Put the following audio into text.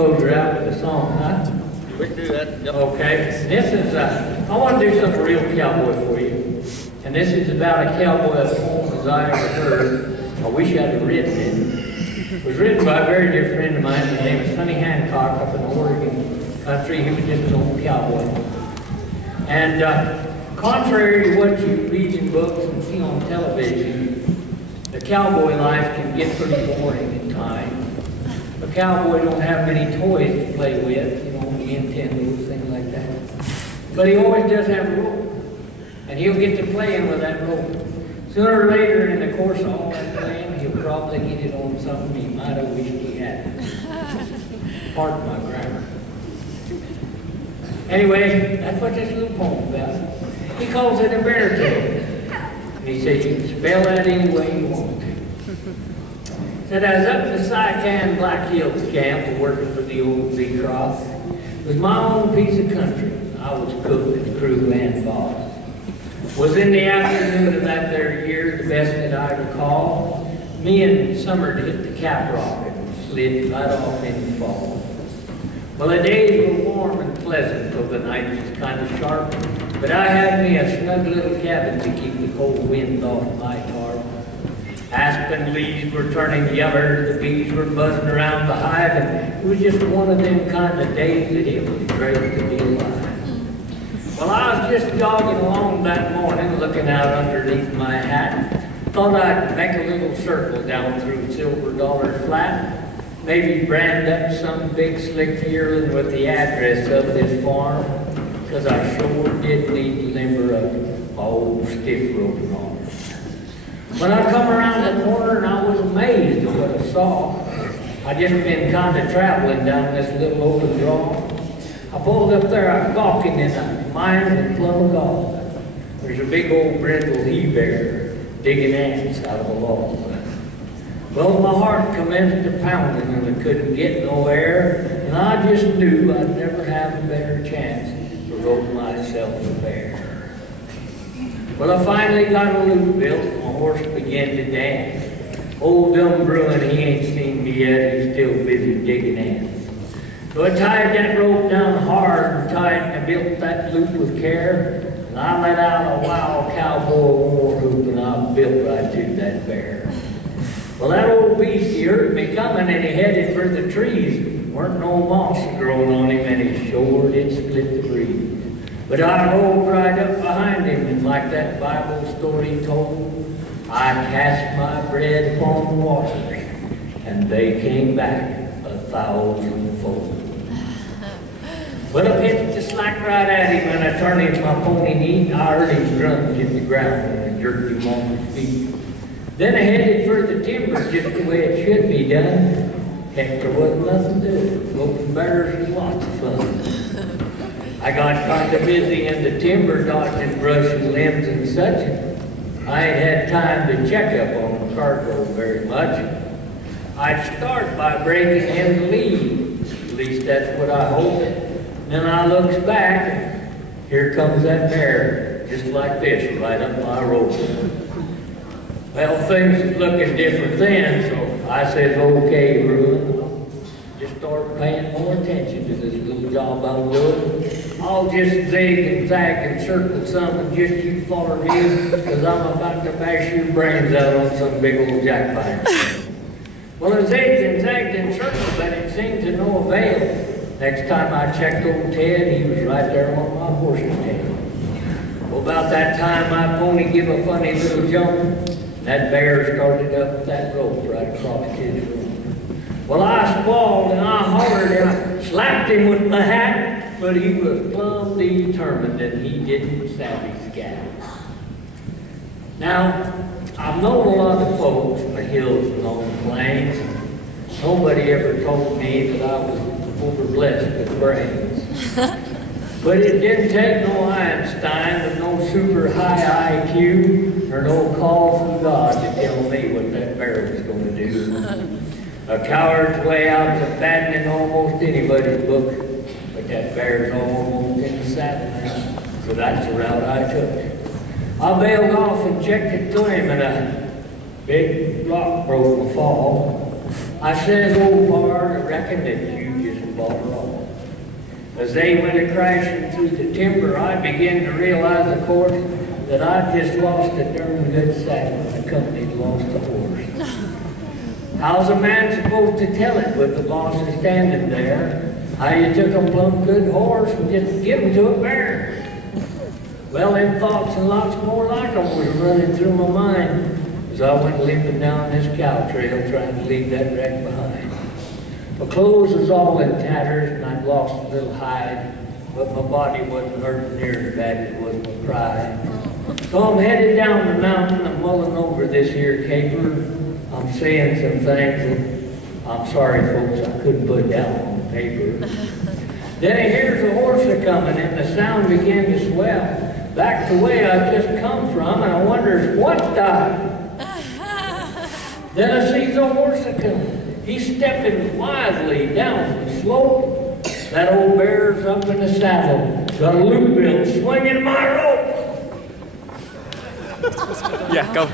close her out with a song, huh? We can do that. Yep. Okay. This is, I want to do something real cowboy for you. And this is about a cowboy of poem as I ever heard. I wish I'd have written it. It was written by a very dear friend of mine. His name is Sonny Hancock up in Oregon country. He was just an old cowboy. And contrary to what you read in books and see on television, the cowboy life can get pretty boring at times. A cowboy don't have many toys to play with, you know, Nintendos, things like that. But he always does have a rope. And he'll get to playing with that rope. Sooner or later in the course of all that playing, he'll probably get it on something he might have wished he had. Pardon my grammar. Anyway, that's what this little poem's about. He calls it a bear tale. And he says you can spell that any way you want to. Said I was up in the Sycan Black Hills camp working for the old Z-Cross. It was my own piece of country. I was cook and crew and boss. Was in the afternoon of that there year, the best that I recall, me and Summer hit the cap rocket and slid right off in the fall. Well, the days were warm and pleasant, though the night was kind of sharp, but I had me a snug little cabin to keep the cold wind off my tarp. Aspen leaves were turning yeller, the bees were buzzing around the hive, and it was just one of them kind of days that it was great to be alive. Well, I was just jogging along that morning, looking out underneath my hat. Thought I'd make a little circle down through Silver Dollar Flat. Maybe brand up some big slick yearling with the address of this farm, because I sure did need to limber up my old stiff rope arm. When I come around the corner, and I was amazed at what I saw. I'd just been kind of traveling down this little open draw. I pulled up there, I'm gawking in a mine with plumb gold. There's a big old brindle he-bear digging ants out of a log. Well, my heart commenced to pounding and I couldn't get no air, and I just knew I'd never have a better chance to rope myself a bear. Well, I finally got a loop built, my horse began to dance. Old dumb Bruin, he ain't seen me yet, he's still busy digging ants. So I tied that rope down hard and I built that loop with care, and I let out a wild cowboy war whoop and I built right to that bear. Well, that old beast, he heard me coming and he headed for the trees. Weren't no moss growing on him and he sure did split the breeze. But I rolled right up behind him and like that Bible story told, I cast my bread upon the waters and they came back 1,000-fold. Well, I pitched the slack right at him and I turned him my pony knee. I heard him grunt hit the ground and I jerked him on his feet. Then I headed for the timber just the way it should be done. Heck, there wasn't nothing to it. Roping bears was lots of fun. I got kind of busy in the timber dodging brush and limbs and such. I ain't had time to check up on the cargo very much. I'd start by breaking in the lead. At least that's what I hoped. Then I looks back, and here comes that bear, just like this, right up my rope. Well, things was looking different then, so I says, okay, Bruin, just start paying more attention to this little job I'm doing. I'll just zig and zag and circle some and just you follow me, because I'm about to bash your brains out on some big old jackpine. Well, I zigged and zagged and circled, but it seemed to no avail. Next time I checked old Ted, he was right there on my horse's tail. Well, about that time, my pony gave a funny little jump. That bear started up that rope right across his room. Well, I squalled and I hollered and I slapped him with my hat, but he was plumb determined and he didn't savvy scat. Now, I've known a lot of folks in the hills and on the plains. Nobody ever told me that I was overblessed with brains. But it didn't take no Einstein with no super high IQ or no call from God to tell me what that bear was going to do. A coward's way out to batting in almost anybody's book, but that bear's almost in the saddle now, so that's the route I took. I bailed off and checked it to him, and a big rock broke my fall. I says, old pard, I reckon that you just of all wrong. As they went a-crashing through the timber, I began to realize, of course, that I'd just lost a darn good saddle. The company'd lost a horse. How's a man supposed to tell it with the boss is standing there? How you took a plumb good horse and just give him to a bear? Well, them thoughts and lots more like them was running through my mind as I went limping down this cow trail trying to leave that wreck behind. My clothes was all in tatters and I'd lost a little hide, but my body wasn't hurting near as bad as it was my pride. So I'm headed down the mountain, I'm mulling over this here caper. I'm saying some things that I'm sorry folks I couldn't put down on paper. Then I hears a horse a-coming and the sound began to swell. Back the way I just come from and I wonders what the... Then I sees a horse a-coming. He's stepping lively down the slope. That old bear's up in the saddle. Got a loop bill swinging my rope. Yeah, go.